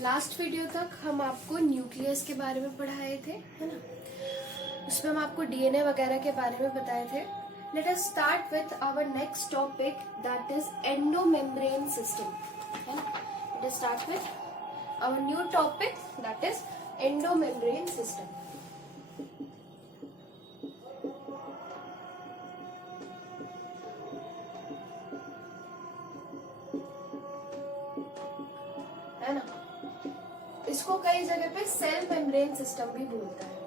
Last video तक हम आपको न्यूक्लियस के बारे में पढ़ाए थे, है ना। उसमें हम आपको डीएनए वगैरह के बारे में बताए थे। Let us start with our next topic, that is endomembrane system, है ना। Let us start with our new topic, that is endomembrane system. है ना, इसको कई जगह पे सेल मेम्ब्रेन सिस्टम भी बोलता है।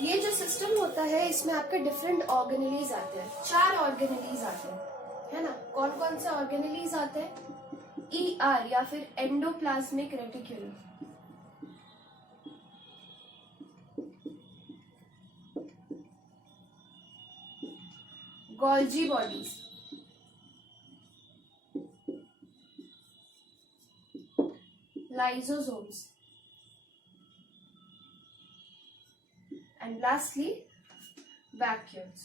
ये जो सिस्टम होता है इसमें आपके डिफरेंट ऑर्गेनेलीज आते हैं, 4 ऑर्गेनेलीज आते हैं, है ना। कौन कौन से ऑर्गेनेलीज आते हैं? ER या फिर endoplasmic reticulum, Golgi bodies, lysosomes, and lastly vacuoles।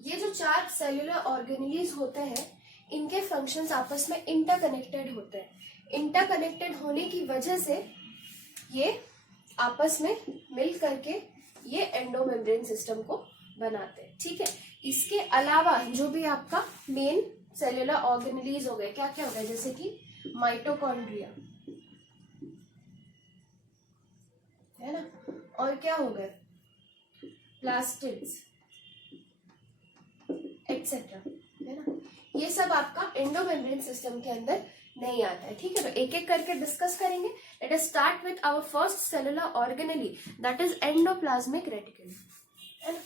ये जो 4 सेल्यूलर ऑर्गेनेलीज होते हैं इनके फंक्शंस आपस में इंटरकनेक्टेड होते हैं। इंटरकनेक्टेड होने की वजह से ये आपस में मिल करके ये एंडोमेम्ब्रेन सिस्टम को बनाते हैं, ठीक है। इसके अलावा जो भी आपका मेन सेल्यूलर ऑर्गेनेलीज हो गए, क्या क्या हो गए, जैसे कि माइटोकॉन्ड्रिया, है ना, और क्या हो गए, प्लास्टिड्स एक्सेट्रा, है ना। ये सब आपका एंडोमेम्ब्रेन सिस्टम के अंदर नहीं आता है, ठीक है। तो एक एक करके डिस्कस करेंगे। Let us start with our first cellular organelle, that is endoplasmic reticulum, है ना।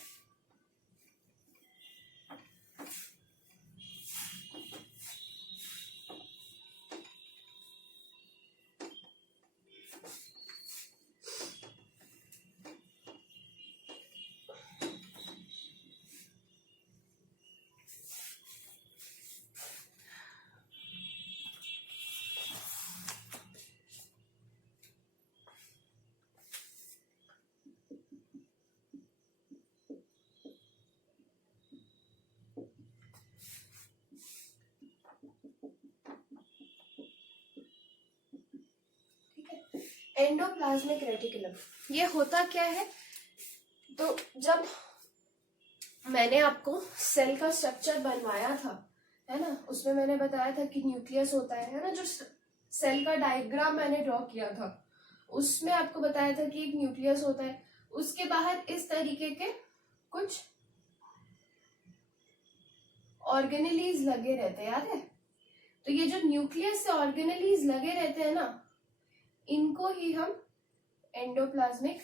एंडोप्लाज्मिक रेटिकुलम ये होता क्या है? तो जब मैंने आपको सेल का स्ट्रक्चर बनवाया था, है ना, उसमें मैंने बताया था कि न्यूक्लियस होता है ना। जो सेल का डायग्राम मैंने ड्रॉ किया था उसमें आपको बताया था कि एक न्यूक्लियस होता है, उसके बाहर इस तरीके के कुछ ऑर्गेनेलीज लगे रहते हैं, याद है। तो ये जो न्यूक्लियस से ऑर्गेनेलीज लगे रहते हैं ना, इनको ही हम एंडोप्लाज्मिक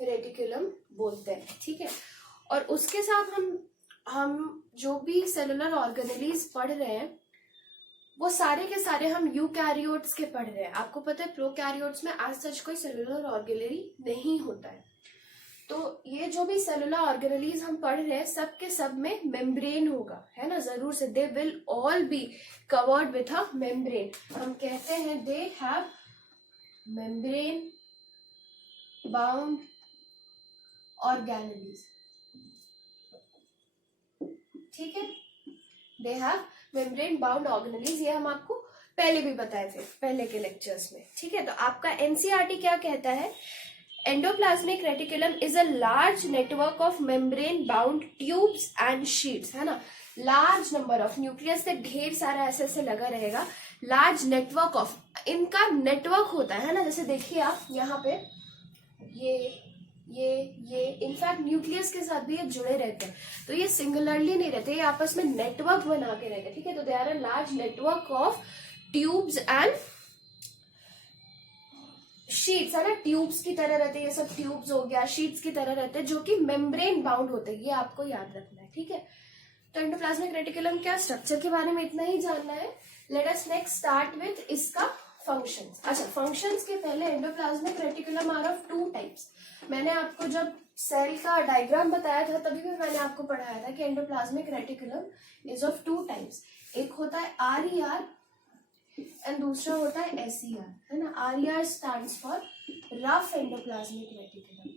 रेटिकुलम बोलते हैं, ठीक है। और उसके साथ हम जो भी सेलुलर ऑर्गेनेलीज पढ़ रहे हैं वो सारे के सारे हम यूकैरियोट्स के पढ़ रहे हैं। आपको पता है प्रोकैरियोट्स में आज सच कोई सेलुलर ऑर्गेनेली नहीं होता है। तो ये जो भी सेलुलर ऑर्गेनेलीज हम पढ़ रहे हैं सब के सब में मेम्ब्रेन होगा, है ना, जरूर से। They will all be covered with a membrane. हम कहते हैं they have membrane bound organelles, ठीक है। they have membrane bound organelles, ये हम आपको पहले भी बताए थे पहले के लेक्चर्स में, ठीक है। तो आपका एनसीईआरटी क्या कहता है? Endoplasmic reticulum is a large network of membrane bound tubes and sheets, है ना। लार्ज नंबर ऑफ, न्यूक्लियस से ढेर सारा ऐसे लगा रहेगा, लार्ज नेटवर्क ऑफ, इनका नेटवर्क होता है ना। जैसे देखिए आप यहाँ पे ये इनफैक्ट न्यूक्लियस के साथ भी ये जुड़े रहते हैं, तो ये सिंगुलरली नहीं रहते, ये आपस में नेटवर्क बना के रहते हैं, ठीक है। तो they are a large network of tubes and sheets, है ना। ट्यूब्स की तरह रहते हैं, ये सब ट्यूब्स हो गया, शीट्स की तरह रहते हैं जो कि मेम्ब्रेन बाउंड होते हैं, ये आपको याद रखना है, ठीक है। तो एंडोप्लाज्मिक रेटिकुलम क्या, स्ट्रक्चर के बारे में इतना ही जानना है। Let us next start with इसका फंक्शंस। अच्छा, फंक्शंस के पहले endoplasmic reticulum are of 2 types. मैंने आपको जब सेल का डायग्राम बताया था तभी भी मैंने आपको पढ़ाया था कि endoplasmic reticulum is of 2 types. एक होता है RER एंड दूसरा होता है SER, है ना। RER stands for rough endoplasmic reticulum.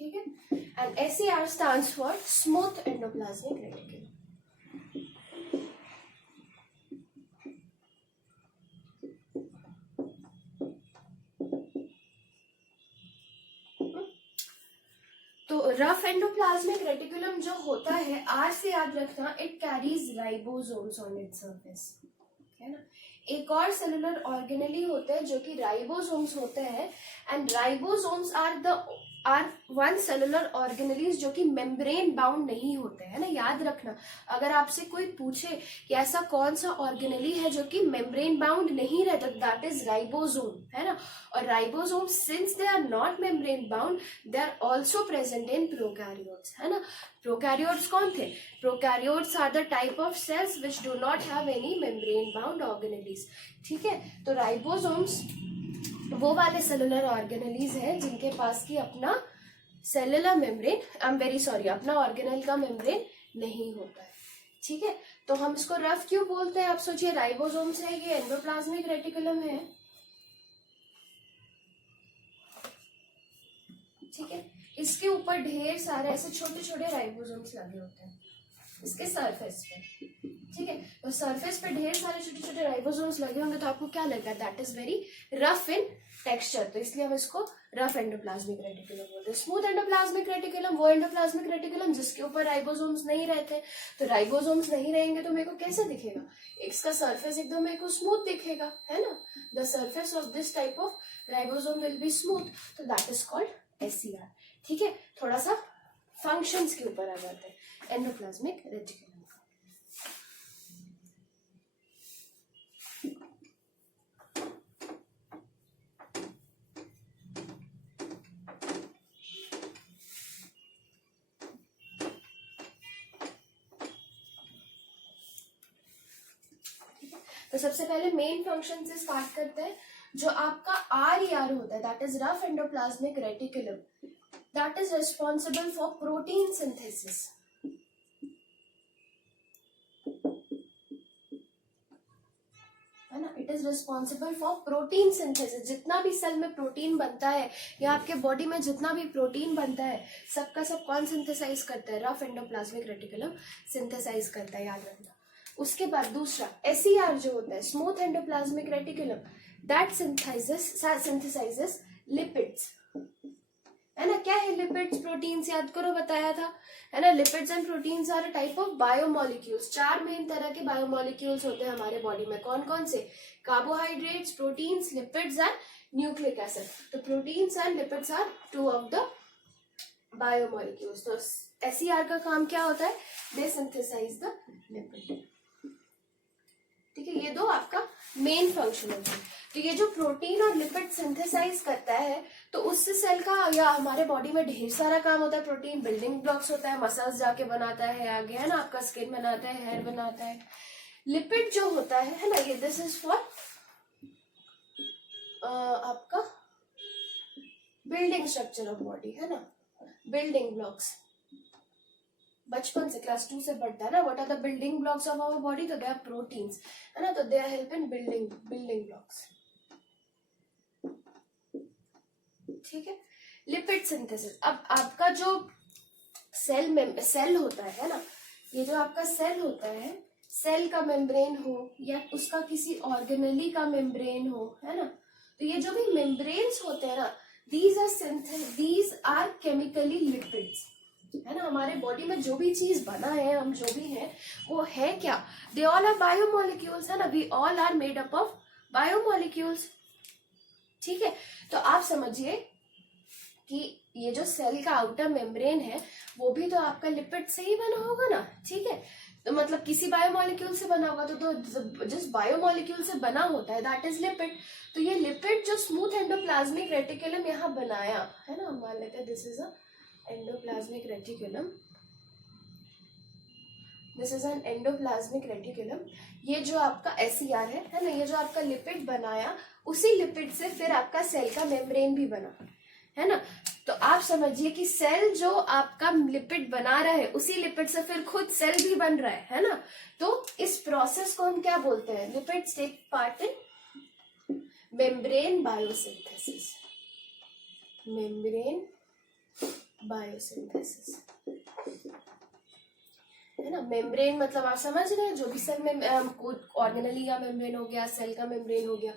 ठीक है, and SER stands for smooth endoplasmic reticulum. तो रफ एंडोप्लाज्मिक रेटिकुलम जो होता है, आर से याद रखना, it carries ribosomes on its surface, है ना। एक और सेलुलर ऑर्गेनेली होते हैं जो कि राइबोसोम्स होते हैं, and ribosomes are one cellular organelles जो कि मेम्ब्रेन बाउंड नहीं होते हैं ना, याद रखना। अगर आपसे कोई पूछे कि ऐसा कौन सा ऑर्गेनेली है जो कि मेम्ब्रेन बाउंड नहीं रहता, दैट इज राइबोसोम, है ना। और ribosome since they are not membrane bound, they are also present in prokaryotes, है ना। प्रोकैरियोट्स कौन थे? Prokaryotes are the type of cells which do not have any membrane bound organelles. ठीक है, तो राइबोसोम्स वो वाले सेलुलर ऑर्गेनेलीज हैं जिनके पास की अपना cellular membrane, I am very sorry, अपना ऑर्गेनेल का मेम्ब्रेन नहीं होता है। ठीक है, तो हम इसको रफ क्यों बोलते हैं? आप सोचिए, राइबोसोम्स है, ये एंडोप्लाज्मिक रेटिकुलम है, ठीक है, इसके ऊपर ढेर सारे ऐसे छोटे छोटे राइबोसोम्स लगे होते हैं इसके सरफेस पे। ठीक है, तो सरफेस पे ढेर सारे छोटे छोटे राइबोसोम्स लगे होंगे, तो आपको क्या लगेगा? That is very rough in texture, तो इसलिए हम इसको रफ एंडोप्लाज्मिक रेटिकुलम बोलते हैं। स्मूथ एंडोप्लाज्मिक रेटिकुलम वो एंडोप्लाज्मिक रेटिकुलम जिसके ऊपर राइबोसोम्स नहीं रहते। तो राइबोसोम्स नहीं रहेंगे तो मेरे को कैसे दिखेगा? इसका सरफेस एकदम मेरे को स्मूथ दिखेगा, है ना। The surface of this type of ribosome will be smooth, तो दैट इज कॉल्ड SER। ठीक है, थोड़ा सा फंक्शंस के ऊपर आ जाते हैं एंडोप्लाज्मिक रेटिकुलम का। तो सबसे पहले मेन फंक्शन से स्टार्ट करते हैं। जो आपका RER होता है, that is rough endoplasmic reticulum, that is responsible for protein synthesis. है ना, it is responsible for protein synthesis. जितना भी सेल में प्रोटीन बनता है या आपके बॉडी में जितना भी प्रोटीन बनता है, सबका सब कौन सिंथेसाइज करता है? रफ एंडोप्लाज्मिक रेटिकुलम सिंथेसाइज करता है, याद रखना। उसके बाद दूसरा SER जो होता है, smooth endoplasmic reticulum, that synthesises lipids, है ना। क्या है लिपिड्स? प्रोटीन्स, याद करो, बताया था, है ना। Lipids and proteins are a type of biomolecules. 4 main तरह के बायोमोलिक्यूल्स होते हैं हमारे बॉडी में। कौन कौन से? Carbohydrates, proteins, lipids and nucleic acid. तो proteins and lipids are 2 of the biomolecules. तो SER का काम क्या होता है? They synthesize the lipid. ठीक है, ये दो आपका मेन फंक्शन होता है। तो ये जो प्रोटीन और लिपिड सिंथेसाइज करता है, तो उससे सेल का या हमारे बॉडी में ढेर सारा काम होता है। प्रोटीन बिल्डिंग ब्लॉक्स होता है, मसल्स जाके बनाता है आगे, है ना, आपका स्किन बनाता है, हेयर बनाता है। लिपिड जो होता है ना, ये दिस इज फॉर आपका बिल्डिंग स्ट्रक्चर ऑफ बॉडी, है ना, बिल्डिंग ब्लॉक्स। बचपन से क्लास 2 से पढ़ता है ना, what are the building blocks of our body? तो दे आर प्रोटीन्स, है ना, तो they are help in building blocks. ठीक है, लिपिड सिंथेसिस। अब आपका जो सेल होता है ना, ये जो आपका सेल होता है, सेल का मेम्ब्रेन हो या उसका किसी ऑर्गेनेली का मेम्ब्रेन हो, है ना, तो ये जो भी मेम्ब्रेन्स होते हैं ना, दीज आर केमिकली लिपिड्स, है ना। हमारे बॉडी में जो भी चीज बना है, हम जो भी हैं, वो है क्या? दे ऑल आर बायोमोलिक्यूल्स, है ना। We all are made up of biomolecules. ठीक है, तो आप समझिए कि ये जो सेल का आउटर मेम्ब्रेन है, वो भी तो आपका लिपिड से ही बना होगा ना। ठीक है, तो मतलब किसी बायोमोलिक्यूल से बना होगा, तो जिस बायोमोलिक्यूल से बना होता है दैट इज लिपिड। तो ये लिपिड जो स्मूथ एंडोप्लाज्मिक रेटिकुलम यहाँ बनाया है ना, मान लेते हैं this is a endoplasmic reticulum, this is an endoplasmic reticulum. ये जो आपका SER है ना, ये जो आपका लिपिड बनाया, उसी लिपिड से फिर आपका सेल का मेम्ब्रेन भी बना, है ना। तो आप समझिए कि सेल जो आपका लिपिड बना रहा है, उसी लिपिड से फिर खुद सेल भी बन रहा है ना। तो प्रोसेस को हम क्या बोलते हैं? Lipids take part in membrane biosynthesis. Membrane biosynthesis है ना। मेम्ब्रेन मतलब आप समझ रहे हैं, जो भी सेल में ऑर्गेनली का मेम्ब्रेन हो गया, सेल का मेम्ब्रेन हो गया।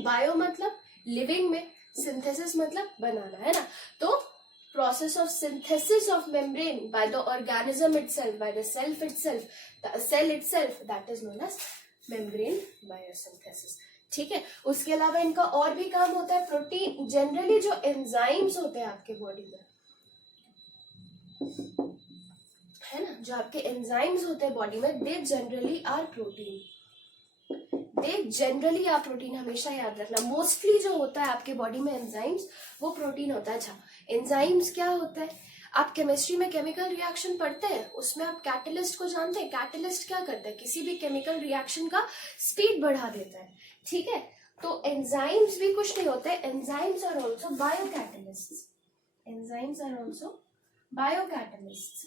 बायो मतलब लिविंग में, सिंथेसिस मतलब बनाना, है ना। तो process of synthesis of membrane by the organism itself, by the cell itself, that is known as membrane biosynthesis। ठीक है। उसके अलावा इनका और भी काम होता है। प्रोटीन जनरली जो एंजाइम्स होते हैं आपके बॉडी में, है ना, जो आपके एंजाइम्स होते हैं बॉडी में, दे जनरली आर प्रोटीन। हमेशा याद रखना। मोस्टली जो होता है आपके बॉडी में एंजाइम्स, वो प्रोटीन होता है। अच्छा, एंजाइम्स क्या होता है? आप केमिस्ट्री में केमिकल रिएक्शन पढ़ते हैं, उसमें आप कैटलिस्ट को जानते हैं। कैटलिस्ट क्या करता है? किसी भी केमिकल रिएक्शन का स्पीड बढ़ा देता है। ठीक है। तो एंजाइम्स भी कुछ नहीं होते, एंजाइम्स आर ऑल्सो बायोकैटलिस्ट्स।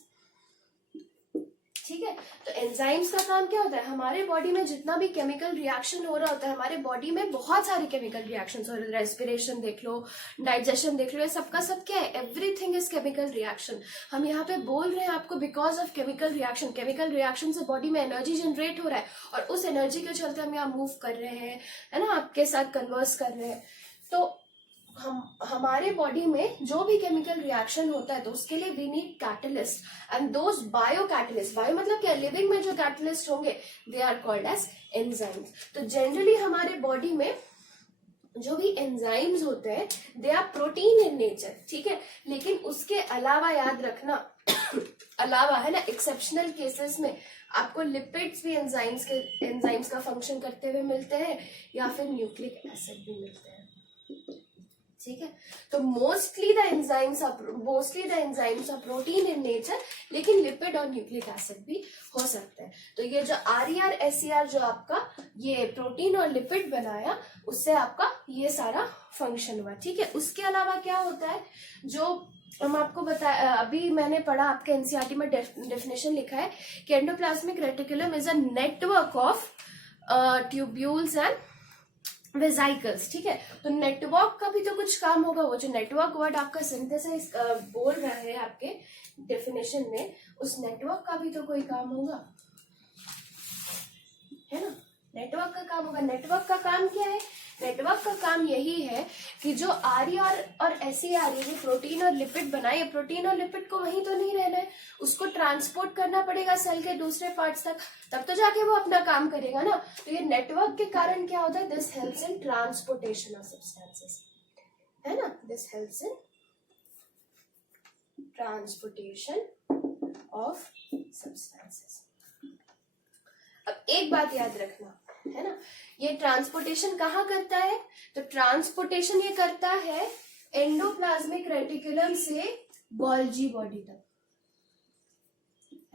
ठीक है। तो एंजाइम्स का काम क्या होता है? हमारे बॉडी में जितना भी केमिकल रिएक्शन हो रहा होता है, हमारे बॉडी में बहुत सारे केमिकल रिएक्शन हो रहे हैं। रेस्पिरेशन देख लो, डाइजेशन देख लो, ये सबका सब क्या है? Everything is chemical reaction. हम यहाँ पे बोल रहे हैं आपको because of chemical reaction. Chemical reaction से बॉडी में एनर्जी जनरेट हो रहा है, और उस एनर्जी के चलते हम यहाँ मूव कर रहे हैं, है ना, आपके साथ कन्वर्स कर रहे हैं। तो हमारे बॉडी में जो भी केमिकल रिएक्शन होता है, तो उसके लिए we need catalyst, and those bio catalyst, bio मतलब क्या? लिविंग में जो कैटलिस्ट होंगे, they are called as enzymes. तो जनरली हमारे बॉडी में जो भी एंजाइम्स होते हैं, they are protein in nature. ठीक है। लेकिन उसके अलावा याद रखना अलावा, है ना, एक्सेप्शनल केसेस में आपको लिपिड्स भी एंजाइम्स का फंक्शन करते हुए मिलते हैं, या फिर न्यूक्लिक एसिड भी मिलते हैं। ठीक है। तो mostly the enzymes are protein in nature, लेकिन लिपिड और न्यूक्लिक एसिड भी हो सकते हैं। तो ये जो RER SER जो आपका ये प्रोटीन और लिपिड बनाया, उससे आपका ये सारा फंक्शन हुआ। ठीक है। उसके अलावा क्या होता है, जो हम आपको बताया, अभी मैंने पढ़ा, आपके एनसीईआरटी में डेफिनेशन लिखा है कि endoplasmic reticulum is a network of tubules and vesicles. ठीक है। तो नेटवर्क का भी तो कुछ काम होगा। वो जो नेटवर्क वर्ड आपका सिंथेसाइज बोल रहा है आपके डेफिनेशन में, उस नेटवर्क का भी तो कोई काम होगा, है ना। नेटवर्क का काम होगा। नेटवर्क का काम क्या है? नेटवर्क का काम यही है कि जो RER और SER, ये प्रोटीन और लिपिड बनाए, प्रोटीन और लिपिड को वहीं तो नहीं रहना है, उसको ट्रांसपोर्ट करना पड़ेगा सेल के दूसरे पार्ट्स तक, तब तो जाके वो अपना काम करेगा ना। तो ये नेटवर्क के कारण क्या होता है? This helps in transportation of substances, है ना। This helps in transportation of substances. अब एक बात याद रखना, है ना, ये ट्रांसपोर्टेशन कहाँ करता है? तो ट्रांसपोर्टेशन ये करता है एंडोप्लाज्मिक रेटिकुलम से गोल्जी बॉडी तक,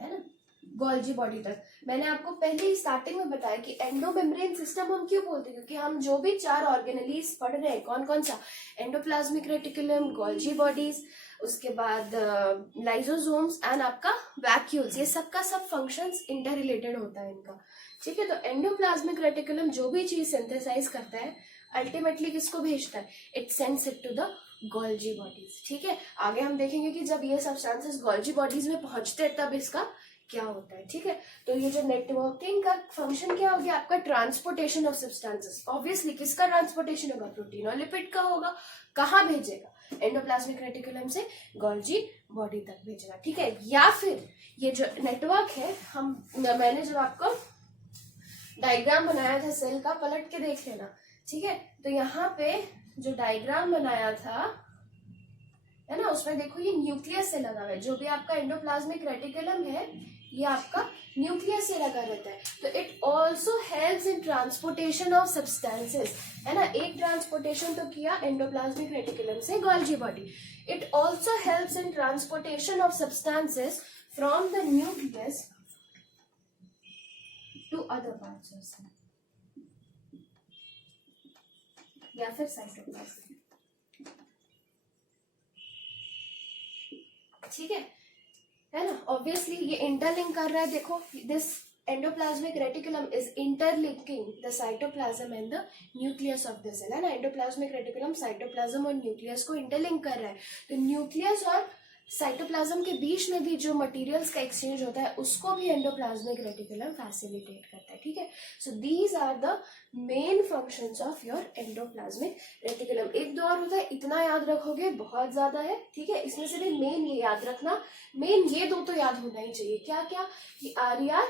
है ना, गोल्जी बॉडी तक। मैंने आपको पहले ही स्टार्टिंग में बताया कि एंडोमेम्ब्रेन सिस्टम हम क्यों बोलते हैं, क्योंकि हम जो भी 4 ऑर्गेनेलीज पढ़ रहे हैं, कौन कौन सा? एंडोप्लाज्मिक रेटिकुलम, गोल्जी बॉडीज, उसके बाद लाइसोसोम्स एंड आपका वैक्यूल्स, ये सबका सब फंक्शंस इंटर रिलेटेड होता है इनका। ठीक है। तो एंडोप्लाज्मिक रेटिकुलम जो भी चीज सिंथेसाइज करता है, अल्टीमेटली किसको भेजता है? It sends it to the Golgi bodies. ठीक है। आगे हम देखेंगे कि जब ये सब्सटेंसेस गोल्जी बॉडीज में पहुंचते हैं, तब इसका क्या होता है। ठीक है। तो ये जो नेटवर्किंग का फंक्शन क्या हो गया आपका? Transportation of substances. ऑब्वियसली किसका ट्रांसपोर्टेशन होगा? प्रोटीन और लिपिड का होगा। कहाँ भेजेगा? एंडोप्लाज्मिक रेटिकुलम से गोल्जी बॉडी तक भेजेगा। ठीक है। या फिर ये जो नेटवर्क है, मैंने जब आपको डायग्राम बनाया था सेल का, पलट के देख लेना। ठीक है। तो यहाँ पे जो डायग्राम बनाया था, है ना, उसमें देखो ये न्यूक्लियस से लगा हुआ है। जो भी आपका एंडोप्लाज्मिक रेटिकुलम है, ये आपका न्यूक्लियस से लगा रहता है। तो it also helps in transportation of substances, है ना। एक ट्रांसपोर्टेशन तो किया एंडोप्लाज्मिक रेटिकुलम से Golgi body. It also helps in transportation of substances from the nucleus to other parts of cell, या फिर साइटोप्लाज्म। ठीक है ना। ऑब्वियसली ये इंटरलिंक कर रहा है। देखो, this endoplasmic reticulum is interlinking the cytoplasm and the nucleus of the cell, है ना. endoplasmic reticulum cytoplasm और nucleus को interlink कर रहा है. तो nucleus और साइटोप्लाज्म के बीच में भी जो मटेरियल्स का एक्सचेंज होता है उसको भी एंडोप्लाज्मिक रेटिकुलम फैसिलिटेट करता है. ठीक है. So these are the main functions of your endoplasmic reticulum. एक दो और होता है, इतना याद रखोगे बहुत ज्यादा है. ठीक है. इसमें से भी मेन ये याद रखना, मेन ये दो तो याद होना ही चाहिए. क्या क्या? कि RER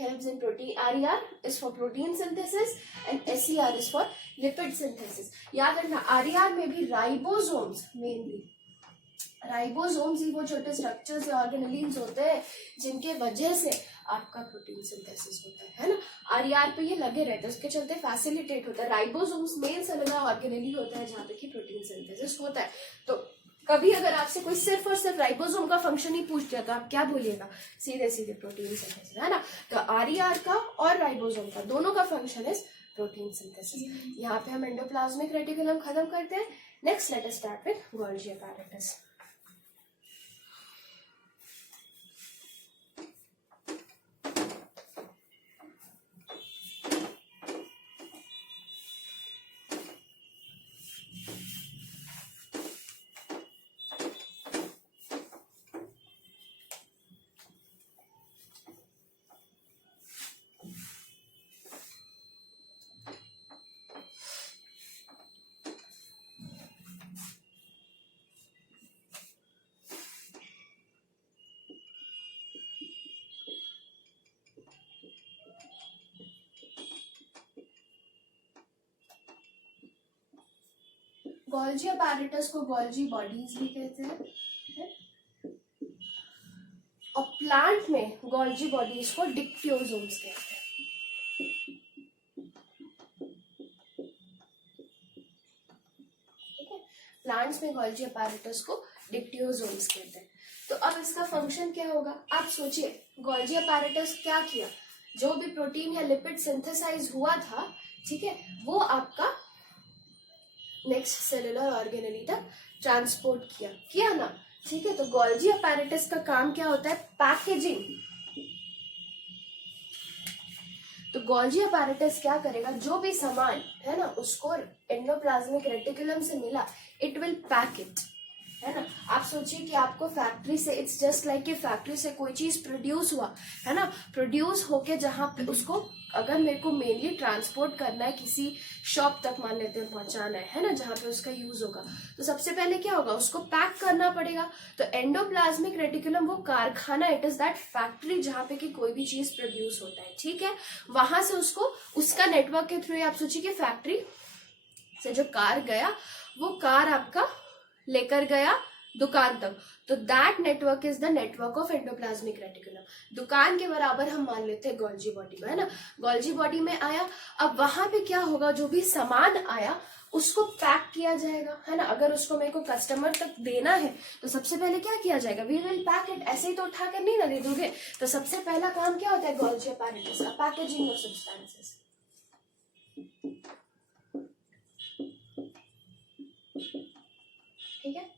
helps in protein, RER is for protein synthesis and SER is for lipid synthesis. याद रखना RER में भी राइबोसोम्स, मेनली राइबोसोम्स ही वो छोटे स्ट्रक्चर्स या ऑर्गेनेलिन्स होते हैं जिनके वजह से आपका प्रोटीन सिंथेसिस होता है ना. RER पे ये लगे रहते हैं, उसके चलते फैसिलिटेट होता है. राइबोसोम्स मेन सेलुलर ऑर्गेनेली होता है जहाँ पे कि प्रोटीन सिंथेसिस होता है. तो कभी अगर आपसे कोई सिर्फ और सिर्फ राइबोसोम का फंक्शन ही पूछ दिया तो आप क्या बोलिएगा? सीधे सीधे प्रोटीन सिंथेसिस, है ना. तो RER का और राइबोसोम का दोनों का फंक्शन इज प्रोटीन सिंथेसिस. यहाँ पे हम एंडोप्लाज्मिक रेटिकुलम खत्म करते हैं. Next let us start with Golgi apparatus. Golgi apparatus को गोल्गी बॉडीज भी कहते हैं. और प्लांट में गोल्गी बॉडीज को डिक्टियोसोम्स कहते हैं. ठीक है. प्लांट्स में गोल्गी apparatus को डिक्टियोसोम्स कहते हैं. तो अब इसका फंक्शन क्या होगा? आप सोचिए, गोल्गी apparatus क्या किया? जो भी प्रोटीन या लिपिड सिंथेसाइज हुआ था, ठीक है, वो आपका नेक्स्ट सेलुलर ऑर्गेनेली तक ट्रांसपोर्ट किया ना. ठीक है. तो गोल्गी apparatus का काम क्या होता है? पैकेजिंग. तो गोल्गी apparatus क्या करेगा? जो भी सामान है ना उसको एंडोप्लाज्मिक रेटिकुलम से मिला, इट विल पैक इट, है ना. आप सोचिए कि आपको फैक्ट्री से, इट्स जस्ट लाइक कि फैक्ट्री से कोई चीज प्रोड्यूस हुआ, है ना. प्रोड्यूस होके जहां पे उसको अगर मेरे को मेनली ट्रांसपोर्ट करना है, किसी शॉप तक मान लेते हैं पहुंचाना है ना, जहां पे उसका यूज होगा, तो सबसे पहले क्या होगा? उसको पैक करना पड़ेगा. तो एंडोप्लाज्मिक रेटिकुलम वो कारखाना, इट इज दैट फैक्ट्री जहां पे कि कोई भी चीज प्रोड्यूस होता है. ठीक है. वहां से उसको उसका नेटवर्क के थ्रू, आप सोचिए कि फैक्ट्री से जो कार गया, वो कार आपका लेकर गया दुकान तक. तो that network is the network of endoplasmic reticulum. दुकान के बराबर हम मान लेते हैं गोल्गी बॉडी को, है ना. गोल्गी बॉडी में आया, अब वहां पे क्या होगा? जो भी सामान आया उसको पैक किया जाएगा, है ना. अगर उसको मेरे को कस्टमर तक देना है तो सबसे पहले क्या किया जाएगा? We will pack it. ऐसे ही तो उठा कर नहीं ना दे दोगे. तो सबसे पहला काम क्या होता है गोल्गी apparatus का? Packaging of substances. ठीक है.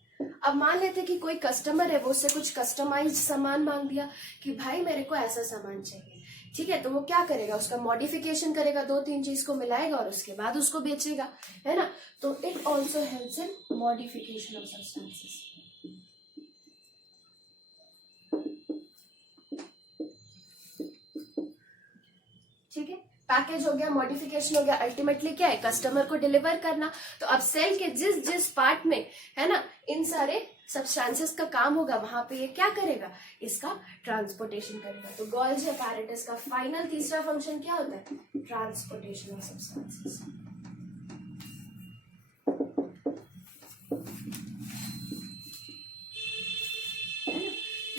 अब मान लेते कि कोई कस्टमर है, वो उससे कुछ कस्टमाइज्ड सामान मांग दिया कि भाई मेरे को ऐसा सामान चाहिए. ठीक है. तो वो क्या करेगा? उसका मॉडिफिकेशन करेगा, 2-3 चीज को मिलाएगा और उसके बाद उसको बेचेगा, है ना. तो it also helps in modification of substances. ठीक है. पैकेज हो गया, मॉडिफिकेशन हो गया, अल्टीमेटली क्या है? कस्टमर को डिलीवर करना. तो अब सेल के जिस जिस पार्ट में, है ना, इन सारे सब्सटेंसेस का काम होगा, वहां पे ये क्या करेगा? इसका ट्रांसपोर्टेशन करेगा. तो गोल्गी apparatus का फाइनल तीसरा फंक्शन क्या होता है? Transportation of substances.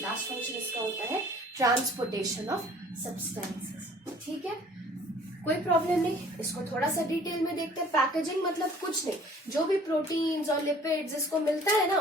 Last function इसका होता है ट्रांसपोर्टेशन ऑफ सब्सटेंसेस. ठीक है. कोई प्रॉब्लम नहीं. इसको थोड़ा सा डिटेल में देखते हैं. पैकेजिंग मतलब कुछ नहीं, जो भी प्रोटीन्स और लिपिड्स जिसको मिलता है ना,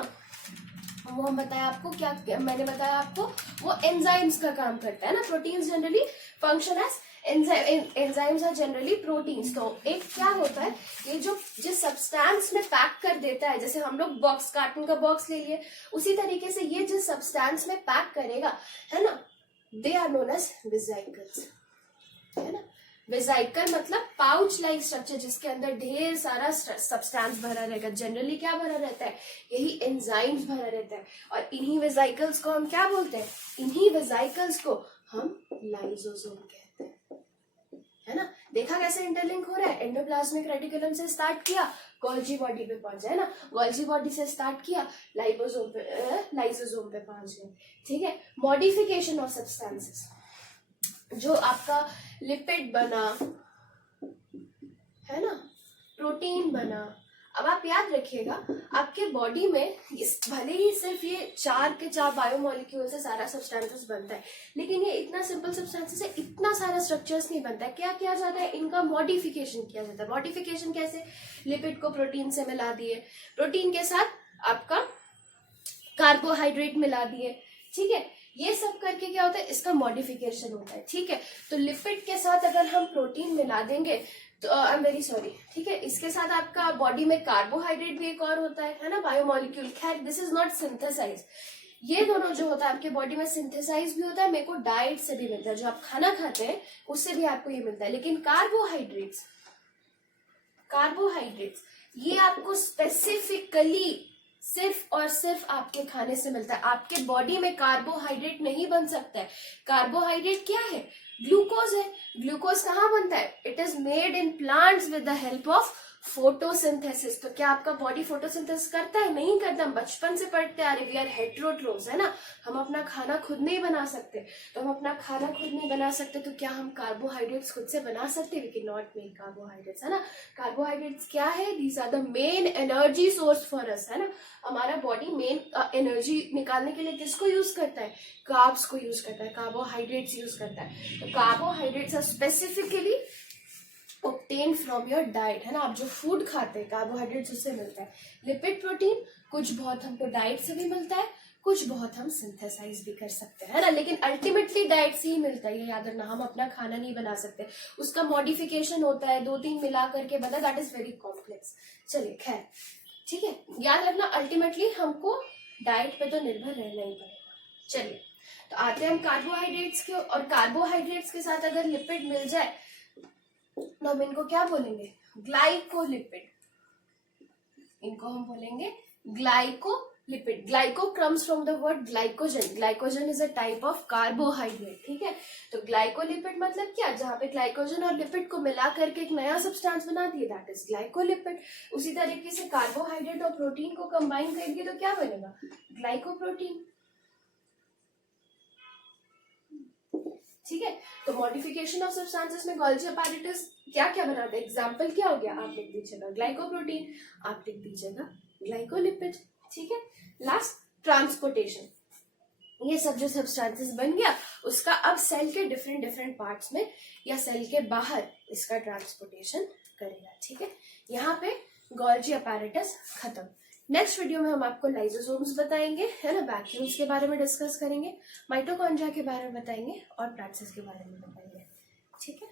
वो हम बताया आपको, क्या मैंने बताया आपको, वो एंजाइम्स का काम करता है ना. Proteins generally function as enzymes are generally proteins. तो एक क्या होता है, ये जो जिस सब्सटेंस में पैक कर देता है, जैसे हम लोग बॉक्स, कार्टून का बॉक्स ले लिए, उसी तरीके से ये जिस सब्सटेंस में पैक करेगा, है ना, they are known as vesicles. Vesicle मतलब पाउच लाइक स्ट्रक्चर जिसके अंदर ढेर सारा सब्सटेंस भरा रहेगा। जनरली क्या भरा रहता है, यही एंजाइम्स भरा रहता है। और इन्हीं वेसिकल्स को हम क्या बोलते हैं, इन्हीं वेसिकल्स को हम लाइसोसोम कहते हैं, है ना। देखा कैसे इंटरलिंक हो रहा है, एंडोप्लाज्मिक रेटिकुलम से स्टार्ट किया, गोल्जी बॉडी पे पहुंचा, है ना। गोल्जी बॉडी से स्टार्ट किया, लाइसोसोम पे पहुंच गए, ठीक है। मॉडिफिकेशन ऑफ सब्सटेंसेस, जो आपका लिपिड बना, है ना, प्रोटीन बना। अब आप याद रखिएगा, आपके बॉडी में भले ही सिर्फ ये 4 के 4 बायोमोलिक्यूल से सारा सब्सटेंसेस बनता है, लेकिन ये इतना सिंपल सब्सटेंसेस है, इतना सारा स्ट्रक्चर्स नहीं बनता है। क्या किया जाता है, इनका मॉडिफिकेशन किया जाता है। मॉडिफिकेशन कैसे, लिपिड को प्रोटीन से मिला दिए, प्रोटीन के साथ आपका कार्बोहाइड्रेट मिला दिए, ठीक है। ये सब करके क्या होता है, इसका मॉडिफिकेशन होता है, ठीक है। तो लिपिड के साथ अगर हम प्रोटीन मिला देंगे तो आई एम वेरी सॉरी, ठीक है, इसके साथ आपका बॉडी में कार्बोहाइड्रेट भी एक और होता है ना, बायोमोलिक्यूल। खैर दिस इज नॉट सिंथेसाइज, ये दोनों जो होता है आपके बॉडी में सिंथेसाइज भी होता है, मेरे को डाइट से भी मिलता है, जो आप खाना खाते हैं उससे भी आपको ये मिलता है। लेकिन कार्बोहाइड्रेट्स ये आपको स्पेसिफिकली सिर्फ और सिर्फ आपके खाने से मिलता है। आपके बॉडी में कार्बोहाइड्रेट नहीं बन सकता है। कार्बोहाइड्रेट क्या है, ग्लूकोज है। ग्लूकोज कहाँ बनता है, it is made in plants with the help of photosynthesis. तो क्या आपका बॉडी फोटोसिंथेसिस करता है, नहीं करता। हम बचपन से पढ़ते आ रहे, वी आर हेटेरोट्रोफ्स, है ना, हम अपना खाना खुद नहीं बना सकते। तो हम अपना खाना खुद नहीं बना सकते, तो क्या हम कार्बोहाइड्रेट्स खुद से बना सकते, we can not make carbohydrates, है ना। कार्बोहाइड्रेट्स क्या है, these are the main energy source for us, है ना। हमारा बॉडी मेन एनर्जी निकालने के लिए किसको यूज करता है, कार्ब्स को यूज करता है, कार्बोहाइड्रेट्स यूज करता है। तो carbohydrates are specifically obtain from your diet, है ना। आप जो फूड खाते हैं कार्बोहाइड्रेट्स उससे मिलता है। लिपिड प्रोटीन कुछ बहुत हमको डाइट से भी मिलता है, कुछ बहुत हम सिंथेसाइज भी कर सकते हैं, है ना। लेकिन अल्टीमेटली डाइट से ही मिलता है, ये याद रखना। हम अपना खाना नहीं बना सकते, उसका मॉडिफिकेशन होता है, 2-3 मिला करके बना, दैट इज वेरी कॉम्प्लेक्स। चलिए खैर, ठीक है, याद रखना अल्टीमेटली हमको डाइट पे तो निर्भर रहना ही पड़ेगा। चलिए तो आते हैं हम कार्बोहाइड्रेट्स के, और कार्बोहाइड्रेट्स के साथ अगर लिपिड मिल जाए तो हम इनको क्या बोलेंगे, ग्लाइकोलिपिड। इनको हम बोलेंगे glycolipid. Glyco comes from the word glycogen. Glycogen is a type of carbohydrate, ठीक है। तो ग्लाइकोलिपिड मतलब क्या, जहां पे ग्लाइकोजन और लिपिड को मिला करके एक नया सब्सटेंस बना दिए, दैट इज ग्लाइकोलिपिड। उसी तरीके से कार्बोहाइड्रेट और प्रोटीन को कंबाइन करेंगे तो क्या बनेगा, ग्लाइकोप्रोटीन, ठीक है। तो मॉडिफिकेशन ऑफ सब्सटेंसेस में गोल्जी अपैरेटस क्या क्या बनाते हैं, एग्जांपल क्या हो गया, आप लिख दीजिएगा ग्लाइकोप्रोटीन, आप लिख दीजिएगा ग्लाइकोलिपिड, ठीक है। लास्ट ट्रांसपोर्टेशन, ये सब जो सब्सटेंसेस बन गया उसका अब सेल के डिफरेंट पार्ट्स में या सेल के बाहर इसका ट्रांसपोर्टेशन करेगा, ठीक है। यहाँ पे गोल्जी अपैरेटस खत्म। नेक्स्ट वीडियो में हम आपको लाइसोसोम्स बताएंगे, है ना, वैक्यूल्स के बारे में डिस्कस करेंगे, माइटोकॉन्ड्रिया के बारे में बताएंगे और प्लांट्स के बारे में बताएंगे, ठीक है।